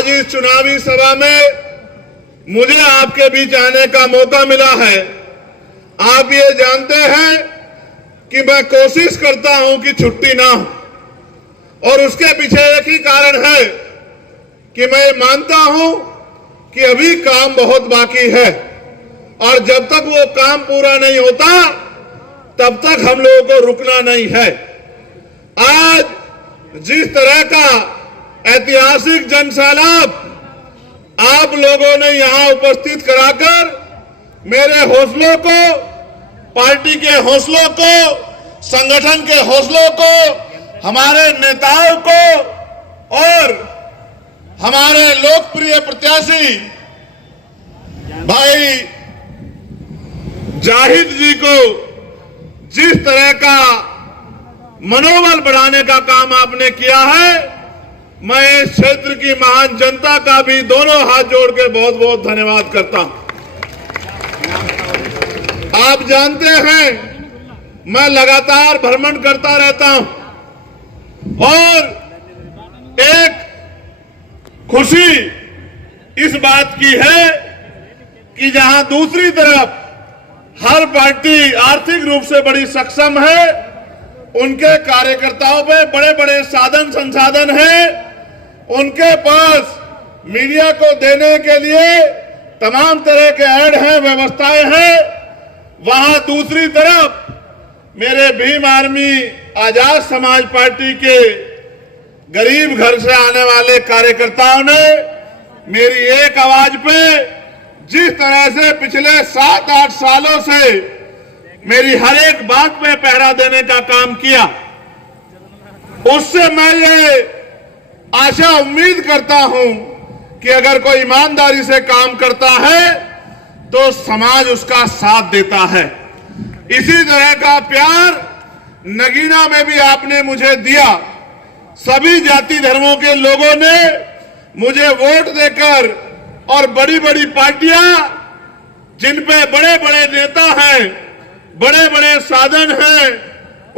आज इस चुनावी सभा में मुझे आपके बीच आने का मौका मिला है। आप ये जानते हैं कि मैं कोशिश करता हूं कि छुट्टी ना हो, और उसके पीछे एक ही कारण है कि मैं मानता हूं कि अभी काम बहुत बाकी है, और जब तक वो काम पूरा नहीं होता तब तक हम लोगों को रुकना नहीं है। आज जिस तरह का ऐतिहासिक जनसैलाब आप लोगों ने यहां उपस्थित कराकर मेरे हौसलों को, पार्टी के हौसलों को, संगठन के हौसलों को, हमारे नेताओं को और हमारे लोकप्रिय प्रत्याशी भाई जाहिद जी को जिस तरह का मनोबल बढ़ाने का काम आपने किया है, मैं इस क्षेत्र की महान जनता का भी दोनों हाथ जोड़ के बहुत बहुत धन्यवाद करता हूं। आप जानते हैं मैं लगातार भ्रमण करता रहता हूं, और एक खुशी इस बात की है कि जहां दूसरी तरफ हर पार्टी आर्थिक रूप से बड़ी सक्षम है, उनके कार्यकर्ताओं पे बड़े बड़े साधन संसाधन हैं, उनके पास मीडिया को देने के लिए तमाम तरह के ऐड हैं, व्यवस्थाएं हैं। वहां दूसरी तरफ मेरे भीम आर्मी आजाद समाज पार्टी के गरीब घर से आने वाले कार्यकर्ताओं ने मेरी एक आवाज पे जिस तरह से पिछले 7-8 सालों से मेरी हर एक बात पे पहरा देने का काम किया, उससे मैं ये आशा उम्मीद करता हूं कि अगर कोई ईमानदारी से काम करता है तो समाज उसका साथ देता है। इसी तरह का प्यार नगीना में भी आपने मुझे दिया। सभी जाति धर्मों के लोगों ने मुझे वोट देकर, और बड़ी बड़ी पार्टियां जिन पे बड़े बड़े नेता हैं, बड़े बड़े साधन हैं,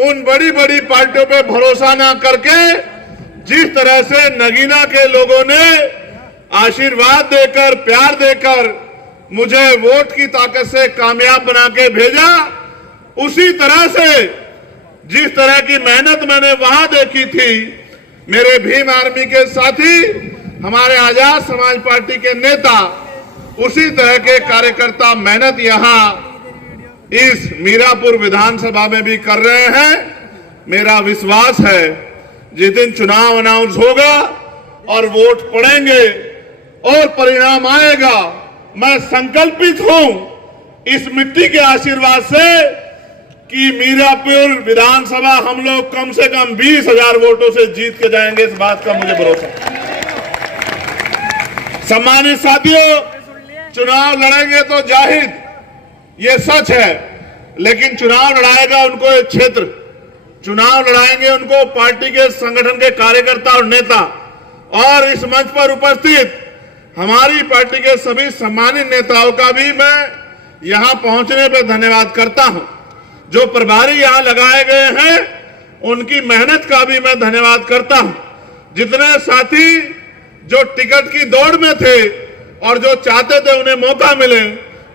उन बड़ी बड़ी पार्टियों पे भरोसा ना करके जिस तरह से नगीना के लोगों ने आशीर्वाद देकर, प्यार देकर मुझे वोट की ताकत से कामयाब बना के भेजा, उसी तरह से जिस तरह की मेहनत मैंने वहां देखी थी, मेरे भीम आर्मी के साथी, हमारे आजाद समाज पार्टी के नेता, उसी तरह के कार्यकर्ता मेहनत यहां इस मीरापुर विधानसभा में भी कर रहे हैं। मेरा विश्वास है जिस दिन चुनाव अनाउंस होगा और वोट पड़ेंगे और परिणाम आएगा, मैं संकल्पित हूं इस मिट्टी के आशीर्वाद से कि मीरापुर विधानसभा हम लोग कम से कम 20,000 वोटों से जीत के जाएंगे। इस बात का मुझे भरोसा है। सम्मानित साथियों, चुनाव लड़ेंगे तो जाहिद, ये सच है, लेकिन चुनाव लड़ाएगा उनको एक क्षेत्र, चुनाव लड़ाएंगे उनको पार्टी के संगठन के कार्यकर्ता और नेता। और इस मंच पर उपस्थित हमारी पार्टी के सभी सम्मानित नेताओं का भी मैं यहां पहुंचने पर धन्यवाद करता हूं। जो प्रभारी यहां लगाए गए हैं उनकी मेहनत का भी मैं धन्यवाद करता हूं। जितने साथी जो टिकट की दौड़ में थे और जो चाहते थे उन्हें मौका मिले,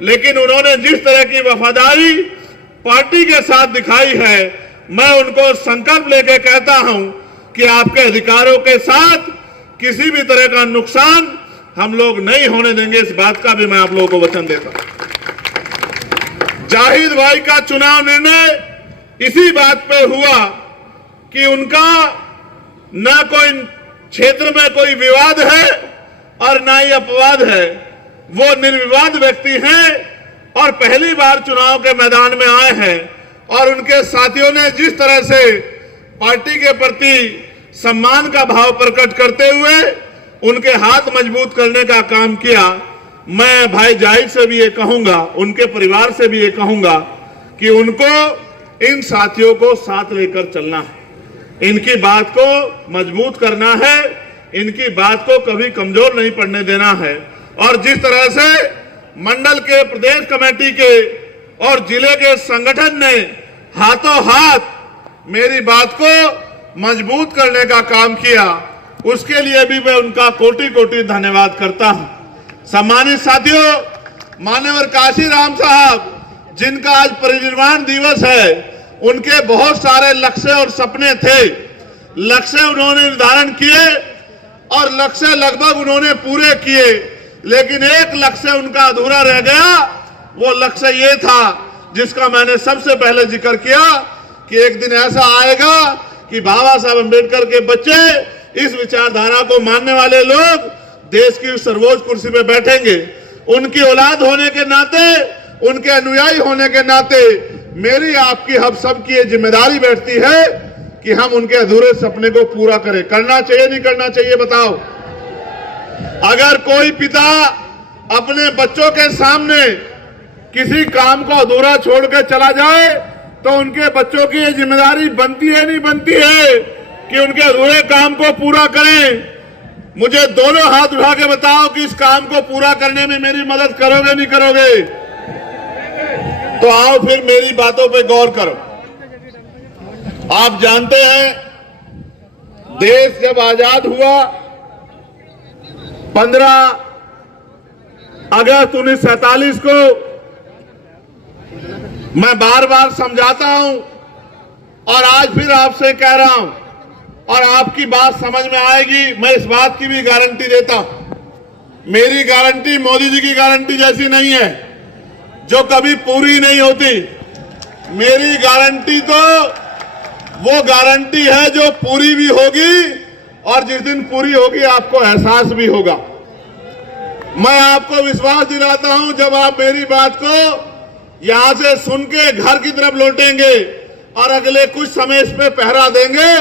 लेकिन उन्होंने जिस तरह की वफादारी पार्टी के साथ दिखाई है, मैं उनको संकल्प लेके कहता हूं कि आपके अधिकारों के साथ किसी भी तरह का नुकसान हम लोग नहीं होने देंगे। इस बात का भी मैं आप लोगों को वचन देता हूं। जाहिद भाई का चुनाव निर्णय इसी बात पे हुआ कि उनका न कोई क्षेत्र में कोई विवाद है और न ही अपवाद है। वो निर्विवाद व्यक्ति हैं और पहली बार चुनाव के मैदान में आए हैं, और उनके साथियों ने जिस तरह से पार्टी के प्रति सम्मान का भाव प्रकट करते हुए उनके हाथ मजबूत करने का काम किया। मैं भाई जाहिद से भी ये कहूंगा, उनके परिवार से भी ये कहूंगा कि उनको इन साथियों को साथ लेकर चलना है, इनकी बात को मजबूत करना है, इनकी बात को कभी कमजोर नहीं पड़ने देना है। और जिस तरह से मंडल के, प्रदेश कमेटी के और जिले के संगठन ने हाथों हाथ मेरी बात को मजबूत करने का काम किया, उसके लिए भी मैं उनका कोटि कोटि धन्यवाद करता हूं। सम्मानित साथियों, मान्यवर काशीराम साहब जिनका आज परिनिर्वाण दिवस है, उनके बहुत सारे लक्ष्य और सपने थे। लक्ष्य उन्होंने निर्धारण किए और लक्ष्य लगभग उन्होंने पूरे किए, लेकिन एक लक्ष्य उनका अधूरा रह गया। वो लक्ष्य ये था जिसका मैंने सबसे पहले जिक्र किया कि एक दिन ऐसा आएगा कि बाबा साहब अम्बेडकर के बच्चे, इस विचारधारा को मानने वाले लोग देश की सर्वोच्च कुर्सी पे बैठेंगे। उनकी औलाद होने के नाते, उनके अनुयायी होने के नाते मेरी, आपकी, हम सबकी ये जिम्मेदारी बैठती है कि हम उनके अधूरे सपने को पूरा करें। करना चाहिए नहीं करना चाहिए बताओ? अगर कोई पिता अपने बच्चों के सामने किसी काम को अधूरा छोड़कर चला जाए तो उनके बच्चों की ये जिम्मेदारी बनती है नहीं बनती है कि उनके अधूरे काम को पूरा करें। मुझे दोनों हाथ उठा के बताओ कि इस काम को पूरा करने में मेरी मदद करोगे नहीं करोगे? तो आओ फिर मेरी बातों पे गौर करो। आप जानते हैं, देश जब आजाद हुआ 15 अगस्त 1947 को, मैं बार बार समझाता हूं और आज फिर आपसे कह रहा हूं और आपकी बात समझ में आएगी। मैं इस बात की भी गारंटी देता हूं। मेरी गारंटी मोदी जी की गारंटी जैसी नहीं है जो कभी पूरी नहीं होती। मेरी गारंटी तो वो गारंटी है जो पूरी भी होगी और जिस दिन पूरी होगी आपको एहसास भी होगा। मैं आपको विश्वास दिलाता हूं, जब आप मेरी बात को यहां से सुन के घर की तरफ लौटेंगे और अगले कुछ समय इस पे पहरा देंगे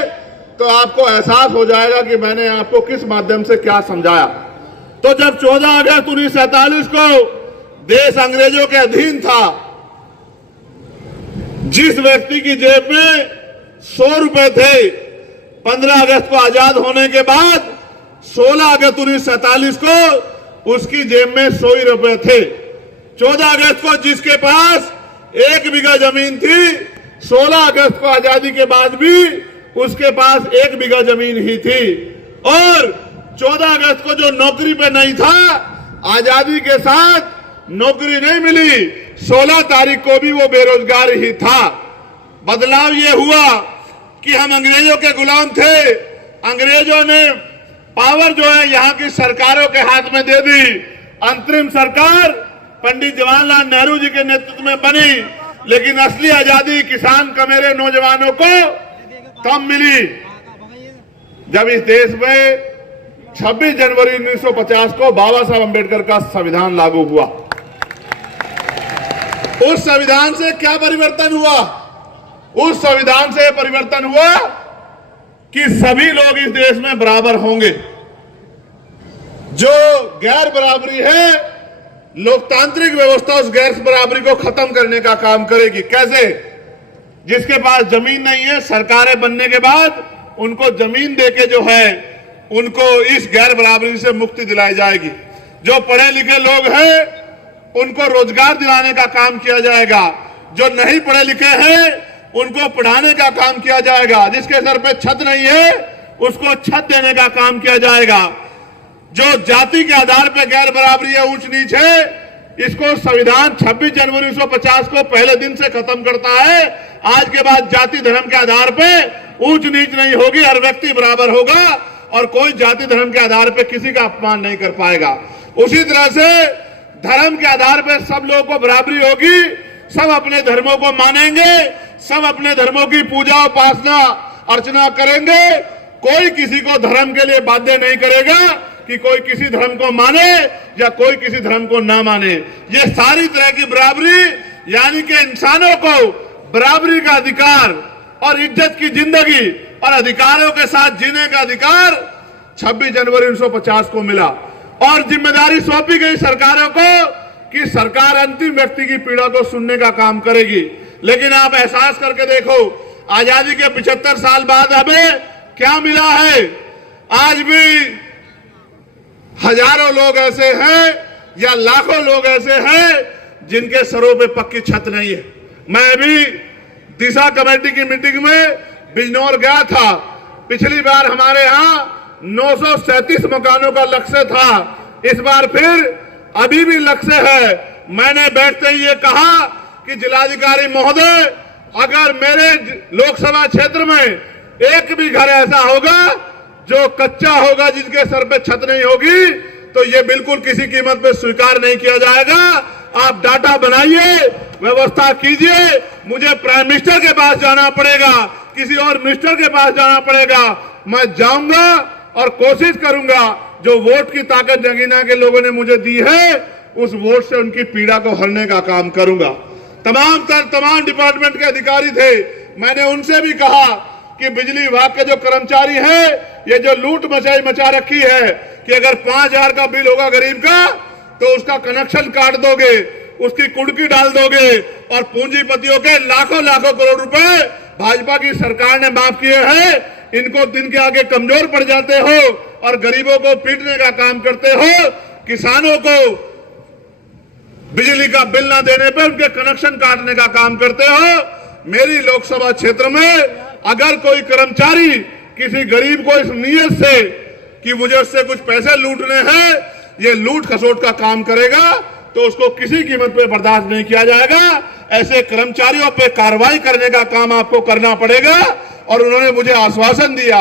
तो आपको एहसास हो जाएगा कि मैंने आपको किस माध्यम से क्या समझाया। तो जब 14 अगस्त 1947 को देश अंग्रेजों के अधीन था, जिस व्यक्ति की जेब में 100 रुपए थे, 15 अगस्त को आजाद होने के बाद 16 अगस्त 1947 को उसकी जेब में 100 रुपए थे। 14 अगस्त को जिसके पास 1 बीघा जमीन थी, 16 अगस्त को आजादी के बाद भी उसके पास 1 बीघा जमीन ही थी। और 14 अगस्त को जो नौकरी पे नहीं था, आजादी के साथ नौकरी नहीं मिली, 16 तारीख को भी वो बेरोजगार ही था। बदलाव ये हुआ कि हम अंग्रेजों के गुलाम थे। अंग्रेजों ने पावर जो है यहां की सरकारों के हाथ में दे दी। अंतरिम सरकार पंडित जवाहरलाल नेहरू जी के नेतृत्व में बनी, लेकिन असली आजादी किसान कमेरे नौजवानों को कब मिली? जब इस देश में 26 जनवरी 1950 को बाबा साहब अम्बेडकर का संविधान लागू हुआ। उस संविधान से क्या परिवर्तन हुआ? उस संविधान से परिवर्तन हुआ कि सभी लोग इस देश में बराबर होंगे। जो गैर बराबरी है, लोकतांत्रिक व्यवस्था उस गैर बराबरी को खत्म करने का काम करेगी। कैसे? जिसके पास जमीन नहीं है, सरकारें बनने के बाद उनको जमीन देके जो है उनको इस गैर बराबरी से मुक्ति दिलाई जाएगी। जो पढ़े लिखे लोग हैं उनको रोजगार दिलाने का काम किया जाएगा। जो नहीं पढ़े लिखे हैं उनको पढ़ाने का काम किया जाएगा। जिसके सर पे छत नहीं है उसको छत देने का काम किया जाएगा। जो जाति के आधार पर गैर बराबरी है, ऊंच नीच है, इसको संविधान 26 जनवरी 1950 को पहले दिन से खत्म करता है। आज के बाद जाति धर्म के आधार पर ऊंच नीच नहीं होगी, हर व्यक्ति बराबर होगा और कोई जाति धर्म के आधार पर किसी का अपमान नहीं कर पाएगा। उसी तरह से धर्म के आधार पर सब लोगों को बराबरी होगी। सब अपने धर्मों को मानेंगे, सब अपने धर्मों की पूजा उपासना अर्चना करेंगे। कोई किसी को धर्म के लिए बाध्य नहीं करेगा कि कोई किसी धर्म को माने या कोई किसी धर्म को ना माने। ये सारी तरह की बराबरी, यानी कि इंसानों को बराबरी का अधिकार और इज्जत की जिंदगी और अधिकारों के साथ जीने का अधिकार 26 जनवरी 1950 को मिला। और जिम्मेदारी सौंपी गई सरकारों को कि सरकार अंतिम व्यक्ति की पीड़ा को सुनने का काम करेगी। लेकिन आप एहसास करके देखो, आजादी के 75 साल बाद हमें क्या मिला है? आज भी हजारों लोग ऐसे हैं या लाखों लोग ऐसे हैं जिनके सरों पे पक्की छत नहीं है। मैं अभी दिशा कमेटी की मीटिंग में बिजनौर गया था। पिछली बार हमारे यहाँ 937 मकानों का लक्ष्य था, इस बार फिर अभी भी लक्ष्य है। मैंने बैठते ही ये कहा कि जिलाधिकारी महोदय, अगर मेरे लोकसभा क्षेत्र में एक भी घर ऐसा होगा जो कच्चा होगा, जिसके सर पे छत नहीं होगी, तो ये बिल्कुल किसी कीमत पे स्वीकार नहीं किया जाएगा। आप डाटा बनाइए, व्यवस्था कीजिए। मुझे प्राइम मिनिस्टर के पास जाना पड़ेगा, किसी और मिनिस्टर के पास जाना पड़ेगा, मैं जाऊंगा और कोशिश करूंगा जो वोट की ताकत नगीना के लोगों ने मुझे दी है, उस वोट से उनकी पीड़ा को हरने का काम करूंगा। तमाम डिपार्टमेंट के अधिकारी थे, मैंने उनसे भी कहा कि बिजली विभाग के जो कर्मचारी हैं, ये जो लूट मचा रखी है कि अगर 5,000 का बिल होगा गरीब का तो उसका कनेक्शन काट दोगे, उसकी कुड़की डाल दोगे, और पूंजीपतियों के लाखों करोड़ रुपए भाजपा की सरकार ने माफ किए हैं। इनको दिन के आगे कमजोर पड़ जाते हो और गरीबों को पीटने का काम करते हो। किसानों को बिजली का बिल ना देने पर उनके कनेक्शन काटने का काम करते हो। मेरी लोकसभा क्षेत्र में अगर कोई कर्मचारी किसी गरीब को इस नीयत से कि मुझे उससे कुछ पैसे लूटने हैं, ये लूट खसोट का काम करेगा, तो उसको किसी कीमत पे बर्दाश्त नहीं किया जाएगा। ऐसे कर्मचारियों पे कार्रवाई करने का काम आपको करना पड़ेगा। और उन्होंने मुझे आश्वासन दिया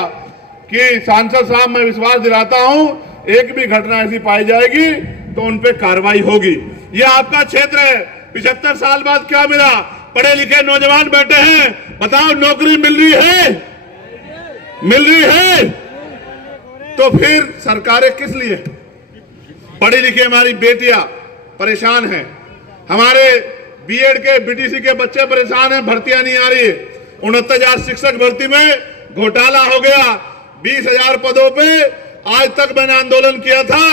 कि सांसद साहब, मैं विश्वास दिलाता हूं, एक भी घटना ऐसी पाई जाएगी तो उन पे कार्रवाई होगी। ये आपका क्षेत्र है, 75 साल बाद क्या मिला? पढ़े लिखे नौजवान बैठे हैं, बताओ नौकरी मिल रही है? मिल रही है? तो फिर सरकारें किस लिए? पढ़ी लिखी हमारी बेटियां परेशान हैं, हमारे बीएड के बीटीसी के बच्चे परेशान हैं, भर्तियां नहीं आ रही है। 69,000 शिक्षक भर्ती में घोटाला हो गया, 20,000 पदों पे आज तक मैंने आंदोलन किया था,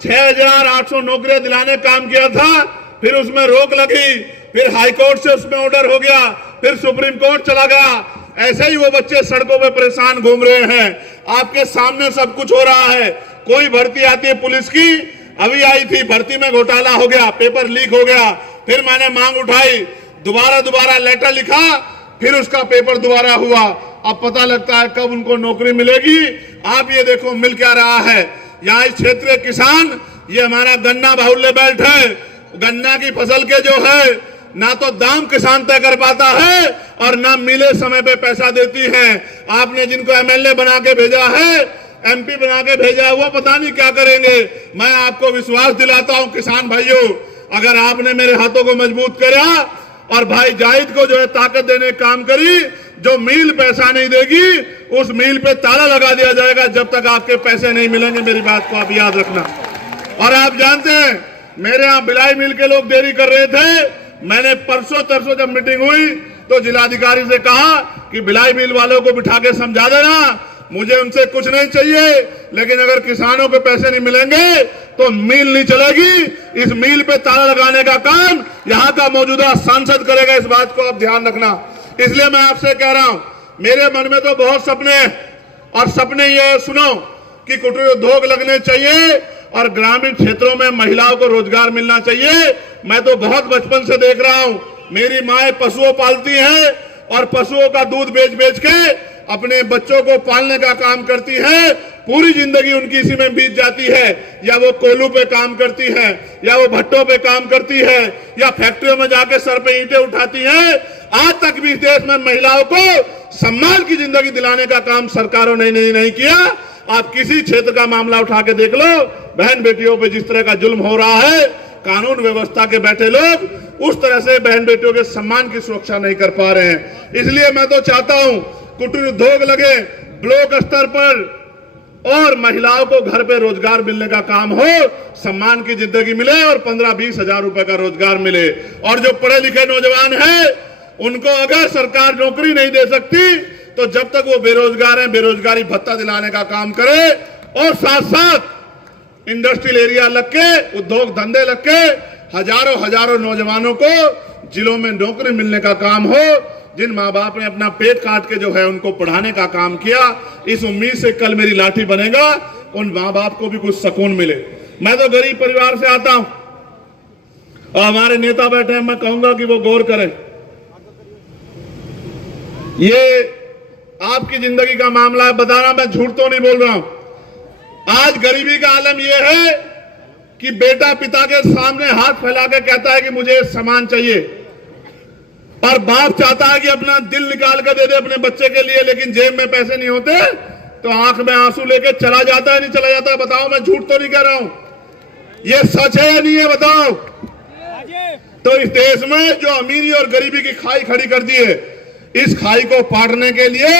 6,800 नौकरियां दिलाने काम किया था, फिर उसमें रोक लगी, फिर हाईकोर्ट से उसमें ऑर्डर हो गया, फिर सुप्रीम कोर्ट चला गया। ऐसे ही वो बच्चे सड़कों पे परेशान घूम रहे हैं। आपके सामने सब कुछ हो रहा है। कोई भर्ती आती है पुलिस की, अभी आई थी, भर्ती में घोटाला हो गया, पेपर लीक हो गया, फिर मैंने मांग उठाई, दोबारा लेटर लिखा, फिर उसका पेपर दोबारा हुआ। अब पता लगता है कब उनको नौकरी मिलेगी। आप ये देखो मिल क्या रहा है। यहाँ इस क्षेत्र के किसान, ये हमारा गन्ना बाहुल्य बेल्ट है, गन्ना की फसल के जो है ना तो दाम किसान तय कर पाता है और ना मिले समय पे पैसा देती है। आपने जिनको एमएलए बना के भेजा है, एमपी बना के भेजा है, वो पता नहीं क्या करेंगे। मैं आपको विश्वास दिलाता हूं किसान भाइयों, अगर आपने मेरे हाथों को मजबूत करा और भाई जाहिद को जो है ताकत देने काम करी, जो मिल पैसा नहीं देगी उस मिल पे ताला लगा दिया जाएगा जब तक आपके पैसे नहीं मिलेंगे। मेरी बात को आप याद रखना। और आप जानते हैं मेरे यहाँ बिलाई मिल के लोग देरी कर रहे थे, मैंने परसों तरसों जब मीटिंग हुई तो जिलाधिकारी से कहा कि बिलाई मिल वालों को बिठा के समझा देना, मुझे उनसे कुछ नहीं चाहिए, लेकिन अगर किसानों को पैसे नहीं मिलेंगे तो मिल नहीं चलेगी। इस मिल पे ताला लगाने का काम यहाँ का मौजूदा सांसद करेगा, इस बात को आप ध्यान रखना। इसलिए मैं आपसे कह रहा हूं, मेरे मन में तो बहुत सपने हैं, और सपने ये सुनो कि कुटीर उद्योग लगने चाहिए और ग्रामीण क्षेत्रों में महिलाओं को रोजगार मिलना चाहिए। मैं तो बहुत बचपन से देख रहा हूं, मेरी माएं पशुओं पालती हैं और पशुओं का दूध बेच के अपने बच्चों को पालने का काम करती है। पूरी जिंदगी उनकी इसी में बीत जाती है, या वो कोयलों पे काम करती है, या वो भट्टों पे काम करती है, या फैक्ट्रियों में जाके सर पे ईंटें उठाती हैं। आज तक भी इस देश में महिलाओं को सम्मान की जिंदगी दिलाने का काम सरकारों ने नहीं किया। आप किसी क्षेत्र का मामला उठा के देख लो, बहन बेटियों पे जिस तरह का जुल्म हो रहा है, कानून व्यवस्था के बैठे लोग उस तरह से बहन बेटियों के सम्मान की सुरक्षा नहीं कर पा रहे हैं। इसलिए मैं तो चाहता हूं कुटीर उद्योग लगे ब्लॉक स्तर पर और महिलाओं को घर पे रोजगार मिलने का काम हो, सम्मान की जिंदगी मिले और 15-20 हजार रुपए का रोजगार मिले। और जो पढ़े लिखे नौजवान हैं उनको अगर सरकार नौकरी नहीं दे सकती तो जब तक वो बेरोजगार हैं बेरोजगारी भत्ता दिलाने का काम करे, और साथ साथ इंडस्ट्रियल एरिया लग के, उद्योग धंधे लग के हजारों नौजवानों को जिलों में नौकरी मिलने का काम हो। जिन माँ बाप ने अपना पेट काट के जो है उनको पढ़ाने का काम किया, इस उम्मीद से कल मेरी लाठी बनेगा, उन माँ बाप को भी कुछ सुकून मिले। मैं तो गरीब परिवार से आता हूं और हमारे नेता बैठे हैं, मैं कहूंगा कि वो गौर करें। ये आपकी जिंदगी का मामला है, बताना मैं झूठ तो नहीं बोल रहा हूं। आज गरीबी का आलम यह है कि बेटा पिता के सामने हाथ फैला के कहता है कि मुझे सामान चाहिए, और बाप चाहता है कि अपना दिल निकाल कर दे दे अपने बच्चे के लिए, लेकिन जेब में पैसे नहीं होते तो आंख में आंसू लेके चला जाता है, नहीं चला जाता है? बताओ, मैं झूठ तो नहीं कह रहा हूं, ये सच है या नहीं है? बताओ। तो इस देश में जो अमीरी और गरीबी की खाई खड़ी कर दी है, इस खाई को पाटने के लिए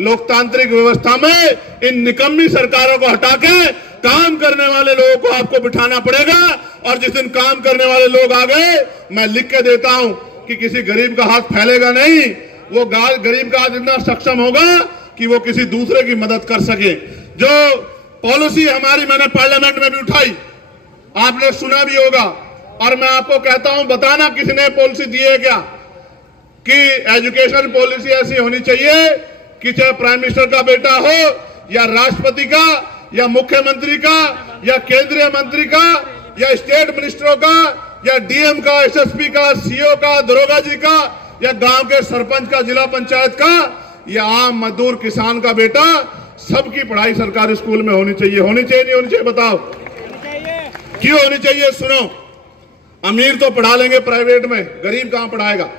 लोकतांत्रिक व्यवस्था में इन निकम्मी सरकारों को हटा के काम करने वाले लोगों को आपको बिठाना पड़ेगा। और जिस दिन काम करने वाले लोग आ गए, मैं लिख के देता हूं कि किसी गरीब का हाथ फैलेगा नहीं, वो गरीब का हाथ इतना सक्षम होगा कि वो किसी दूसरे की मदद कर सके। जो पॉलिसी हमारी मैंने पार्लियामेंट में भी उठाई, आपने सुना भी होगा, और मैं आपको कहता हूं, बताना किसने पॉलिसी दी है क्या, कि एजुकेशन पॉलिसी ऐसी होनी चाहिए कि चाहे प्राइम मिनिस्टर का बेटा हो या राष्ट्रपति का या मुख्यमंत्री का या केंद्रीय मंत्री का या स्टेट मिनिस्टरों का या डीएम का, एसएसपी का, सीओ का, दरोगा जी का या गांव के सरपंच का, जिला पंचायत का या आम मजदूर किसान का बेटा, सबकी पढ़ाई सरकारी स्कूल में होनी चाहिए। होनी चाहिए नहीं होनी चाहिए? बताओ क्यों होनी चाहिए? सुनो, अमीर तो पढ़ा लेंगे प्राइवेट में, गरीब कहां पढ़ाएगा?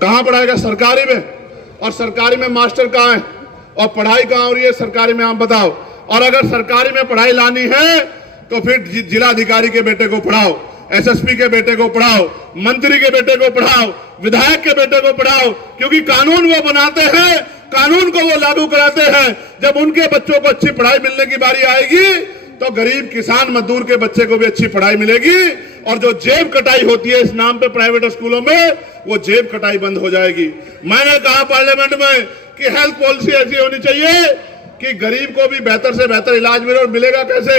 कहां पढ़ाएगा? सरकारी में। और सरकारी में मास्टर कहां है और पढ़ाई कहां हो रही है सरकारी में? आप बताओ। और अगर सरकारी में पढ़ाई लानी है तो फिर जिलाधिकारी के बेटे को पढ़ाओ, एसएसपी के बेटे को पढ़ाओ, मंत्री के बेटे को पढ़ाओ, विधायक के बेटे को पढ़ाओ, क्योंकि कानून वो बनाते हैं, कानून को वो लागू कराते हैं। जब उनके बच्चों को अच्छी पढ़ाई मिलने की बारी आएगी तो गरीब किसान मजदूर के बच्चे को भी अच्छी पढ़ाई मिलेगी। और जो जेब कटाई होती है इस नाम पे प्राइवेट स्कूलों में, वो जेब कटाई बंद हो जाएगी। मैंने कहा पार्लियामेंट में कि हेल्थ पॉलिसी ऐसी होनी चाहिए कि गरीब को भी बेहतर से बेहतर इलाज मिले। और मिलेगा कैसे?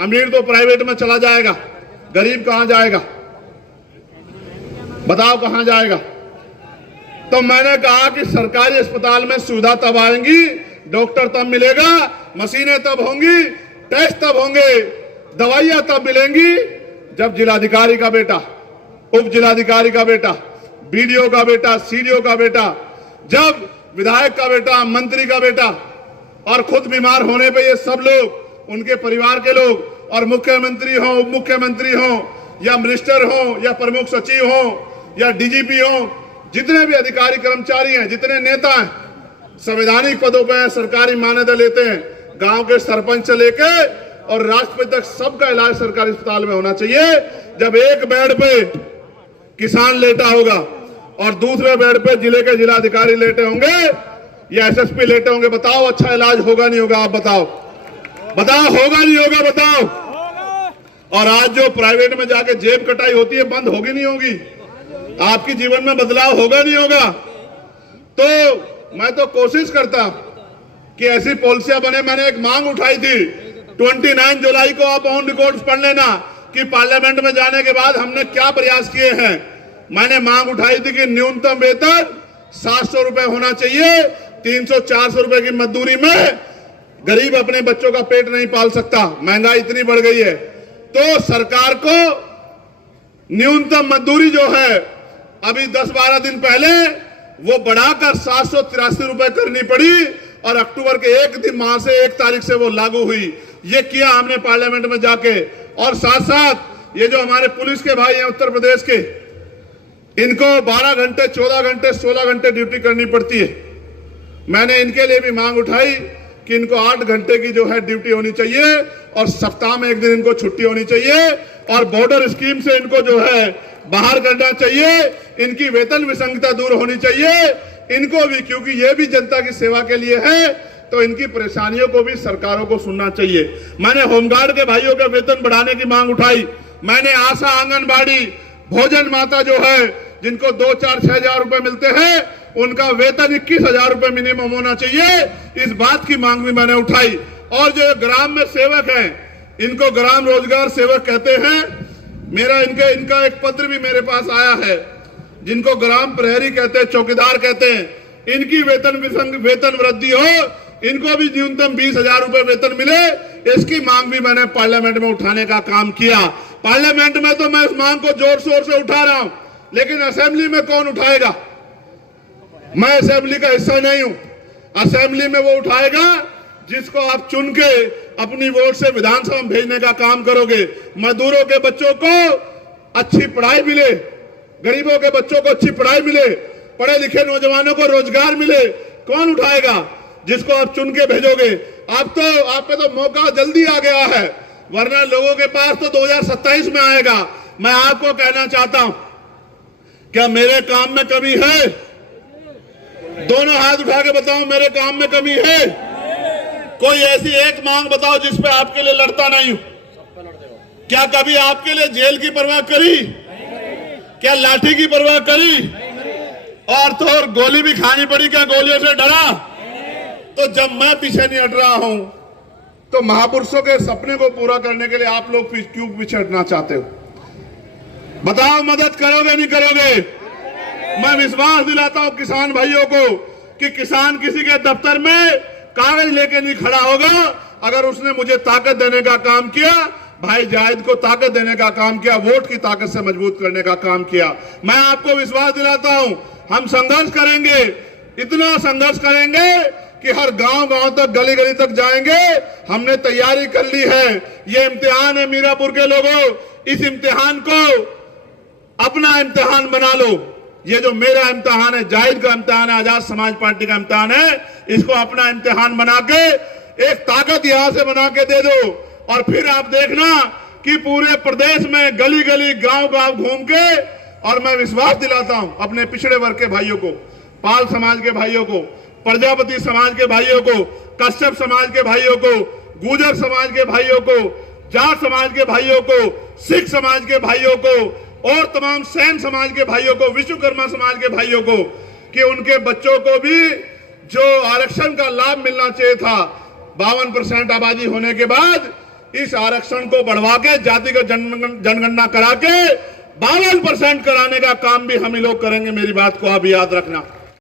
अमीर तो प्राइवेट में चला जाएगा, गरीब कहां जाएगा? बताओ कहां जाएगा? तो मैंने कहा कि सरकारी अस्पताल में सुविधा तब आएंगी, डॉक्टर तब मिलेगा, मशीनें तब होंगी, टेस्ट तब होंगे, दवाइयां तब मिलेंगी, जब जिलाधिकारी का बेटा, उप जिलाधिकारी का बेटा, बीडीओ का बेटा, सीडीओ का बेटा, जब विधायक का बेटा, मंत्री का बेटा, और खुद बीमार होने पे ये सब लोग, उनके परिवार के लोग, और मुख्यमंत्री हो, उप मुख्यमंत्री हो या मिनिस्टर हो या प्रमुख सचिव हो या डीजीपी हो, जितने भी अधिकारी कर्मचारी हैं, जितने नेता हैं, संवैधानिक पदों पर सरकारी मान्यता लेते हैं, गांव के सरपंच से लेके और राष्ट्रपति तक सबका इलाज सरकारी अस्पताल में होना चाहिए। जब एक बेड पे किसान लेटा होगा और दूसरे बेड पे जिले के जिलाधिकारी लेटे होंगे या एसएसपी लेटे होंगे, बताओ अच्छा इलाज होगा नहीं होगा? आप बताओ, बताओ होगा नहीं होगा? बताओ। और आज जो प्राइवेट में जाके जेब कटाई होती है, बंद होगी नहीं होगी? आपके जीवन में बदलाव होगा नहीं होगा? तो मैं तो कोशिश करता कि ऐसी पॉलिसियां बने। मैंने एक मांग उठाई थी, 29 जुलाई को आप ऑन रिकॉर्ड पढ़ लेना कि पार्लियामेंट में जाने के बाद हमने क्या प्रयास किए हैं। मैंने मांग उठाई थी कि न्यूनतम वेतन 700 रुपए होना चाहिए। 300-400 रुपए की मजदूरी में गरीब अपने बच्चों का पेट नहीं पाल सकता, महंगाई इतनी बढ़ गई है। तो सरकार को न्यूनतम मजदूरी जो है अभी 10-12 दिन पहले वो बढ़ाकर 783 रुपए करनी पड़ी, और अक्टूबर के 1 माह से 1 तारीख से वो लागू हुई। ये किया हमने पार्लियामेंट में जाके। और साथ साथ ये जो हमारे पुलिस के भाई हैं उत्तर प्रदेश के, इनको 12 घंटे, 14 घंटे, 16 घंटे ड्यूटी करनी पड़ती है। मैंने इनके लिए भी मांग उठाई कि इनको 8 घंटे की जो है ड्यूटी होनी चाहिए और सप्ताह में 1 दिन इनको छुट्टी होनी चाहिए, और बॉर्डर स्कीम से इनको जो है बाहर करना चाहिए। इनकी वेतन विसंगता दूर होनी चाहिए इनको भी, क्योंकि ये भी जनता की सेवा के लिए है, तो इनकी परेशानियों को भी सरकारों को सुनना चाहिए। मैंने होमगार्ड के भाइयों के वेतन बढ़ाने की मांग उठाई। मैंने आशा, आंगनबाड़ी, भोजन माता जो है, जिनको 2, 4, 6 हजार रुपए मिलते हैं, उनका वेतन 21,000 रुपए मिनिमम होना चाहिए। इस बात की मांग भी मैंने उठाई। और जो ग्राम में सेवक हैं, इनको ग्राम रोजगार सेवक कहते हैं। मेरा इनका एक पत्र भी मेरे पास आया है, जिनको ग्राम प्रहरी कहते हैं, चौकीदार कहते हैं। इनकी वेतन वृद्धि हो, इनको भी न्यूनतम 20,000 रुपए वेतन मिले, इसकी मांग भी मैंने पार्लियामेंट में उठाने का काम किया। पार्लियामेंट में तो मैं इस मांग को जोर शोर से उठा रहा हूं, लेकिन असेंबली में कौन उठाएगा? मैं असेंबली का हिस्सा नहीं हूं। असेंबली में वो उठाएगा जिसको आप चुन के अपनी वोट से विधानसभा में भेजने का काम करोगे। मजदूरों के बच्चों को अच्छी पढ़ाई मिले, गरीबों के बच्चों को अच्छी पढ़ाई मिले, पढ़े लिखे नौजवानों को रोजगार मिले, कौन उठाएगा? जिसको आप चुन के भेजोगे। आप पे तो मौका जल्दी आ गया है, वरना लोगों के पास तो 2027 में आएगा। मैं आपको कहना चाहता हूं, क्या मेरे काम में कमी है? दोनों हाथ उठा के बताओ, मेरे काम में कमी है? कोई ऐसी एक मांग बताओ जिस पे आपके लिए लड़ता नहीं हूं। क्या कभी आपके लिए जेल की परवाह करी? क्या लाठी की परवाह करी? और तो और गोली भी खानी पड़ी, क्या गोलियों से डरा? तो जब मैं पीछे नहीं हट रहा हूं, तो महापुरुषों के सपने को पूरा करने के लिए आप लोग क्यों पीछे हटना चाहते हो? बताओ, मदद करोगे नहीं करोगे? मैं विश्वास दिलाता हूं किसान भाइयों को कि किसान किसी के दफ्तर में कागज लेके नहीं खड़ा होगा। अगर उसने मुझे ताकत देने का काम किया, भाई जाहिद को ताकत देने का काम किया, वोट की ताकत से मजबूत करने का काम किया, मैं आपको विश्वास दिलाता हूं हम संघर्ष करेंगे, इतना संघर्ष करेंगे कि हर गांव तक, गली गली तक जाएंगे। हमने तैयारी कर ली है। ये इम्तिहान है मीरापुर के लोगों, इस इम्तिहान को अपना इम्तिहान बना लो। ये जो मेरा इम्तिहान है, जाहिद का इम्तिहान है, आजाद समाज पार्टी का इम्तिहान है, इसको अपना इम्तिहान बना के एक ताकत यहां से बना के दे दो। और फिर आप देखना कि पूरे प्रदेश में गली गली, गांव गांव घूम के, और मैं विश्वास दिलाता हूं अपने पिछड़े वर्ग के भाइयों को, पाल समाज के भाइयों को, प्रजापति समाज के भाइयों को, कश्यप समाज के भाइयों को, गुर्जर समाज के भाइयों को, जाट समाज के भाइयों को, सिख समाज के भाइयों को, और तमाम सैन समाज के भाइयों को, विश्वकर्मा समाज के भाइयों को, कि उनके बच्चों को भी जो आरक्षण का लाभ मिलना चाहिए था, 52% आबादी होने के बाद इस आरक्षण को बढ़वा के जातिगत जनगणना करा के 52% कराने का काम भी हम ही लोग करेंगे। मेरी बात को आप याद रखना।